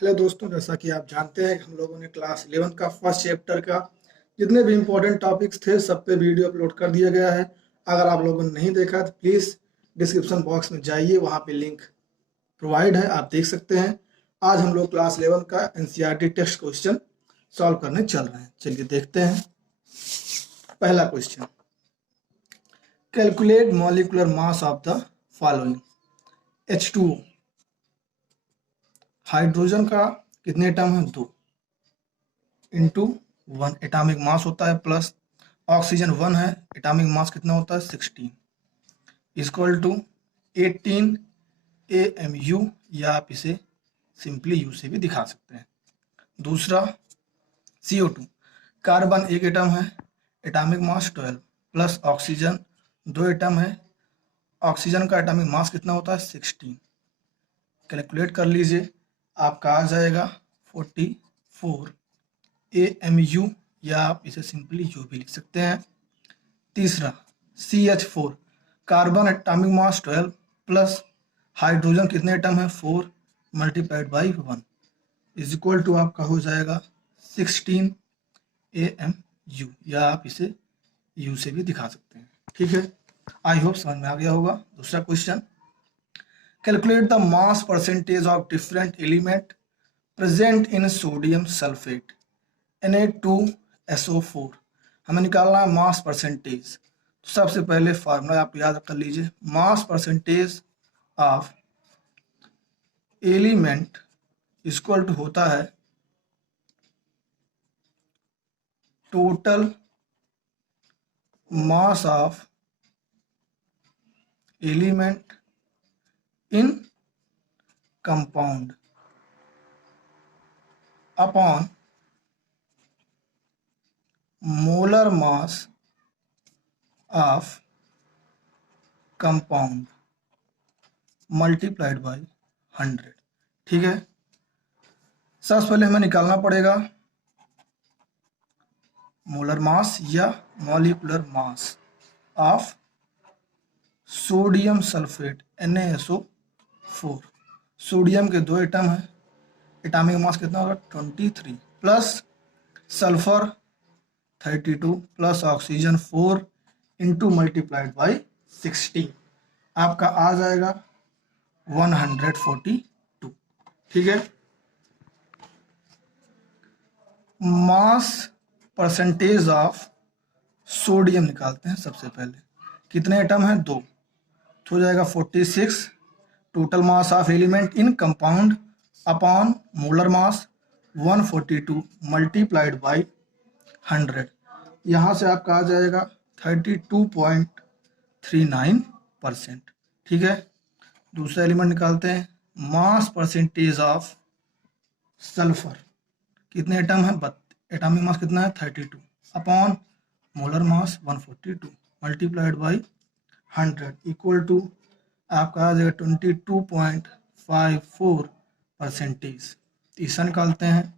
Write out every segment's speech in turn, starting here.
Hello दोस्तों, जैसा कि आप जानते हैं हम लोगों ने क्लास 11 का फर्स्ट चैप्टर का जितने भी इम्पोर्टेंट टॉपिक्स थे सब पे वीडियो अपलोड कर दिया गया है। अगर आप लोगों ने नहीं देखा तो प्लीज़ डिस्क्रिप्शन बॉक्स में जाइए, वहाँ पे लिंक प्रोवाइड है, आप देख सकते हैं। आज हम लोग क्लास 11 का एनसीईआरटी टेक्स्ट क्वेश्चन सॉल्व करने चल रहे हैं। चलिए देखते हैं। पहला question, calculate molecular mass of the following. H2O hydrogen का कितने एटम है? 2 इंटू 1 एटॉमिक मास होता है, प्लस ऑक्सीजन 1 है, एटॉमिक मास कितना होता है? 16 इक्वल टू 18 AMU, या आप इसे सिंपली यू से भी दिखा सकते हैं। दूसरा CO2 कार्बन एक एटम है, atomic mass 12 plus oxygen 2 atom है, ऑक्सीजन का एटॉमिक मास कितना होता है? 16। कैलकुलेट कर लीजिए, आपका आ जाएगा 44 AMU, या आप इसे सिंपली यू भी लिख सकते हैं। तीसरा CH4 carbon atomic mass 12 plus hydrogen कितने एटम है? 4 multiplied by 1 is equal to आपका हो जाएगा 16 AMU, या आप इसे यू से भी दिखा सकते हैं। ठीक है, आई होप समझ में आ गया होगा। दूसरा question, calculate the mass percentage of different element present in sodium sulphate Na2SO4। हमें निकालना है मास परसेंटेज। तो सबसे पहले फार्मूला आप याद कर लीजिए, mass percentage of element equal to होता है total mass of element in compound upon molar mass of compound multiplied by 100। ठीक है, सबसे पहले हमें निकालना पड़ेगा मोलर मास या molecular mass of sodium sulphate NaSO4। Sodium के 2 एटम है, एटॉमिक मास कितना होगा? 23 plus sulphur 32 plus oxygen 4 into multiplied by 16, आपका आ जाएगा 142। ठीक है, मास परसेंटेज ऑफ सोडियम निकालते हैं। सबसे पहले कितने एटम हैं? 2, तो हो जाएगा 46 total mass of element in compound upon molar mass 142 multiplied by 100, यहाँ से आपका आ जाएगा 32.39%। ठीक है, दूसरा एलिमेंट निकालते हैं, मास परसेंटेज ऑफ सल्फर। कितने एटम है? एटॉमिक मास कितना है? 32 upon molar mass 142 multiplied by 100 equal to आपका आ जाएगा 22.54%। तीसरा निकालते हैं,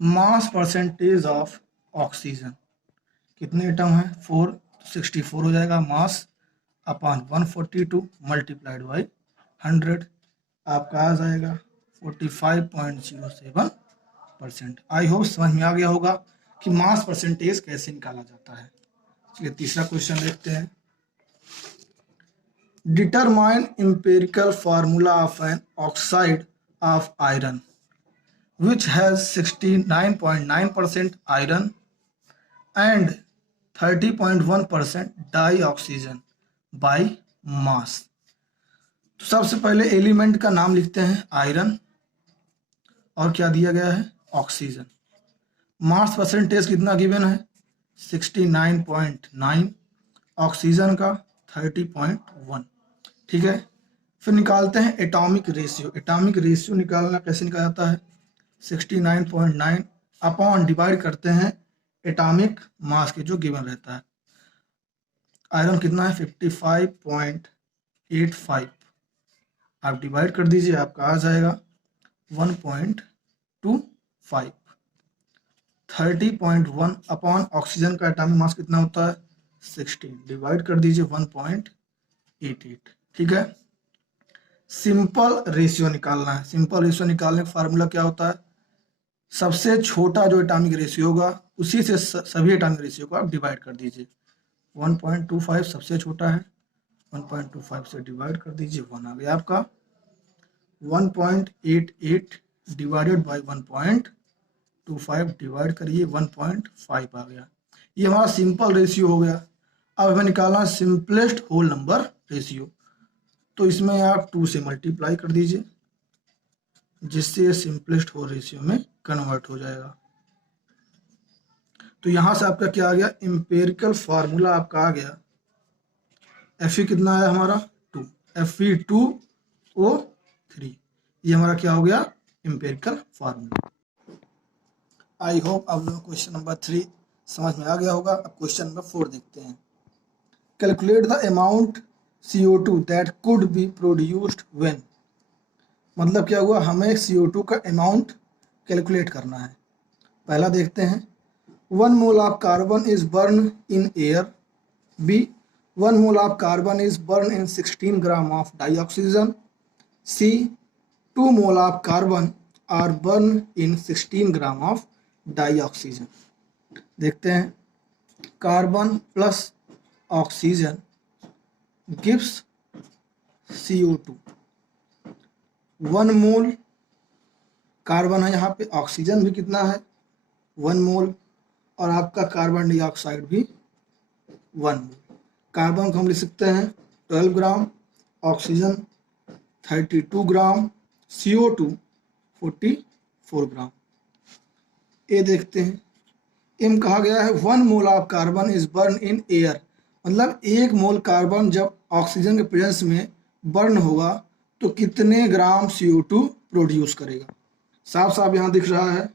मास परसेंटेज ऑफ ऑक्सीजन। कितने एटम है? 4, 64 हो जाएगा मास अपॉन 142 मल्टीप्लाइड बाई 100, आपका आ जाएगा 45.07%। आई होप समझ में आ गया होगा कि मास परसेंटेज कैसे निकाला जाता है। चलिए तीसरा क्वेश्चन देखते हैं। Determine empirical formula of an oxide of iron which has 69.9% iron and 30.1% dioxygen by mass. तो सबसे पहले एलिमेंट का नाम लिखते हैं आयरन, और क्या दिया गया है? ऑक्सीजन। मास परसेंटेज कितना गिवन है? 69.9, ऑक्सीजन का 30.1। ठीक है, फिर निकालते हैं एटॉमिक रेशियो। एटॉमिक रेशियो निकालना कैसे निकाला जाता है? 69.9 अपॉन डिवाइड करते हैं एटॉमिक मास के जो गिवन रहता है। आयरन कितना है? 55.85, आप डिवाइड कर दीजिए, आपका आ जाएगा 1.25। 30.1 अपॉन ऑक्सीजन का एटॉमिक मास कितना होता है? 16, डिवाइड कर दीजिए 1.88। ठीक है, सिंपल रेशियो निकालना है। सिंपल रेशियो निकालने का फार्मूला क्या होता है, सबसे छोटा जो एटॉमिक रेशियो होगा उसी से सभी एटॉमिक रेशियो को आप डिवाइड कर दीजिए। 1.25 सबसे छोटा है, 1.25 से डिवाइड कर दीजिए, 1 आ गया आपका। 1.88 डिवाइडेड बाई 1.25 डिवाइड करिए, 1.5 आ गया। ये हमारा सिंपल रेशियो हो गया। अब हमें निकालना सिंपलेस्ट होल नंबर रेशियो, तो इसमें आप 2 से मल्टीप्लाई कर दीजिए, जिससे ये सिंपलेस्ट होल रेशियो में कन्वर्ट हो जाएगा। तो यहां से आपका क्या आ गया, इंपेरिकल फार्मूला आपका आ गया। Fe कितना आया हमारा 2, Fe2O3, ये हमारा क्या हो गया, इंपेरिकल फार्मूला। आई होप आप लोगों को क्वेश्चन नंबर 3 समझ में आ गया होगा। अब क्वेश्चन नंबर 4 देखते हैं। Calculate the amount CO2 that could be produced when, मतलब क्या हुआ, हमें CO2 का अमाउंट कैलकुलेट करना है। पहला देखते हैं, 1 mole of carbon is burn in air. B, 1 mole of carbon is burn in 16 gram of dioxygen. C, 2 mole of carbon are burn in 16 gram of dioxygen. देखते हैं, carbon plus oxygen gives CO2। 1 mole carbon है यहाँ पे, oxygen भी कितना है 1 मोल, और आपका कार्बन डाइऑक्साइड भी 1 मोल। कार्बन को हम लिख सकते हैं 12 ग्राम, ऑक्सीजन 32 ग्राम, CO2 44 ग्राम। ये देखते हैं, एम कहा गया है 1 mole of carbon is burn in air, मतलब 1 मोल कार्बन जब ऑक्सीजन के प्रेजेंस में बर्न होगा तो कितने ग्राम CO2 प्रोड्यूस करेगा। साफ साफ यहाँ दिख रहा है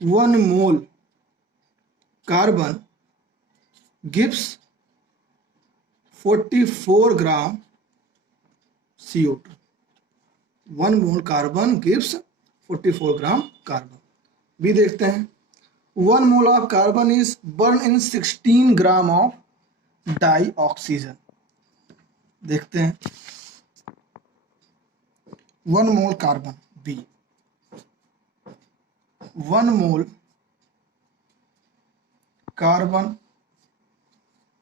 1 mole carbon gives 44 gram CO2। 1 mole carbon gives 44 gram carbon. भी देखते हैं, 1 mole of carbon is burn in 16 gram of dioxygen. देखते हैं, 1 mole carbon, B, 1 mole carbon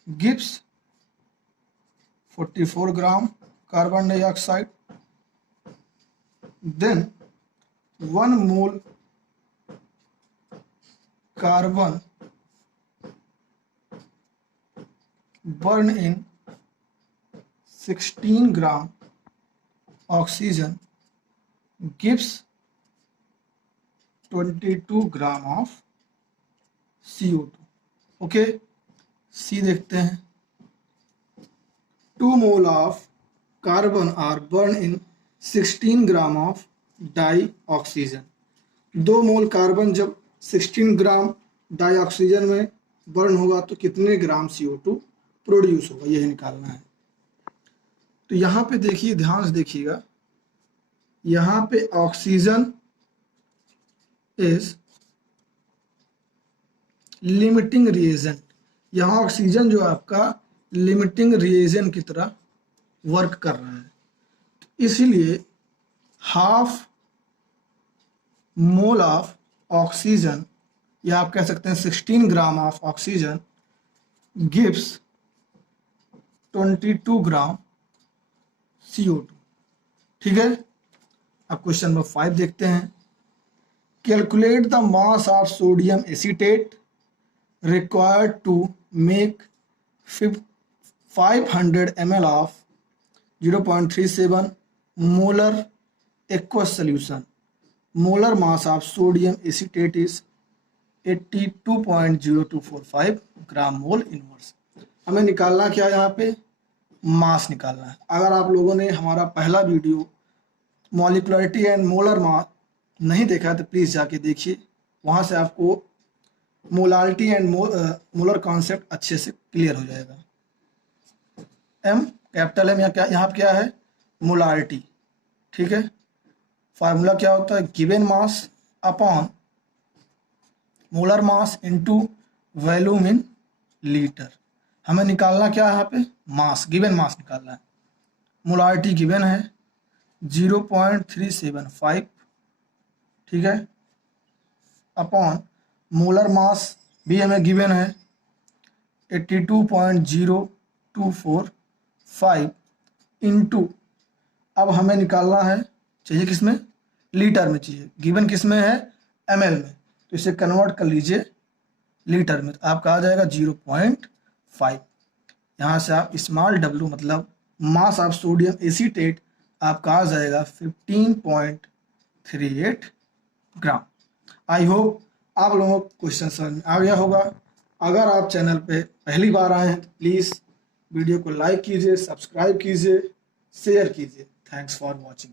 gives 44 gram carbon dioxide, then 1 mole carbon burn in 16 gram oxygen gives 22 gram of CO2। Okay, see देखते हैं, 2 mole of carbon are burn in 16 gram of dioxygen. 2 mole carbon जब 16 gram dioxygen में burn होगा तो कितने ग्राम CO2 produce होगा, यही निकालना है। तो यहाँ पे देखिए, ध्यान से देखिएगा, यहाँ पे ऑक्सीजन इज लिमिटिंग रिएजेंट। यहाँ ऑक्सीजन जो आपका लिमिटिंग रिएजेंट की तरह वर्क कर रहा है, इसीलिए हाफ मोल ऑफ ऑक्सीजन, या आप कह सकते हैं 16 gram of oxygen gives 22 gram CO2। ठीक है, अब क्वेश्चन नंबर 5 देखते हैं। Calculate the mass of sodium acetate required to make 500 ml of 0.37 molar aqueous solution. Molar mass of sodium acetate is 82.0245 gram mole inverse. हमें निकालना क्या है, यहाँ पे मास निकालना है। अगर आप लोगों ने हमारा पहला वीडियो मॉलिक्युलरिटी एंड मोलर मास नहीं देखा है तो प्लीज़ जाके देखिए, वहाँ से आपको मोलारिटी एंड मोलर कॉन्सेप्ट अच्छे से क्लियर हो जाएगा। एम कैपिटल एम, यहाँ क्या है, मोलारिटी। ठीक है, फार्मूला क्या होता है, given mass upon molar mass into volume in litre. हमें निकालना क्या है, यहाँ पे मास, गिवन मास निकालना है। मोलारिटी गिवन है, 0.375, ठीक है, अपॉन मोलर मास भी हमें गिवन है 82.0245 इंटू, अब हमें निकालना है, चाहिए किसमें, लीटर में चाहिए, गिवन किस में है, ml में, तो इसे कन्वर्ट कर लीजिए लीटर में, तो आपका आ जाएगा 0.5। यहाँ से आप स्मॉल w मतलब मास ऑफ सोडियम एसीटेट आपका आ जाएगा 15.38 ग्राम। आई होप आप लोगों को क्वेश्चन समझ में आ गया होगा। अगर आप चैनल पे पहली बार आए हैं तो प्लीज़ वीडियो को लाइक कीजिए, सब्सक्राइब कीजिए, शेयर कीजिए। Thanks for watching.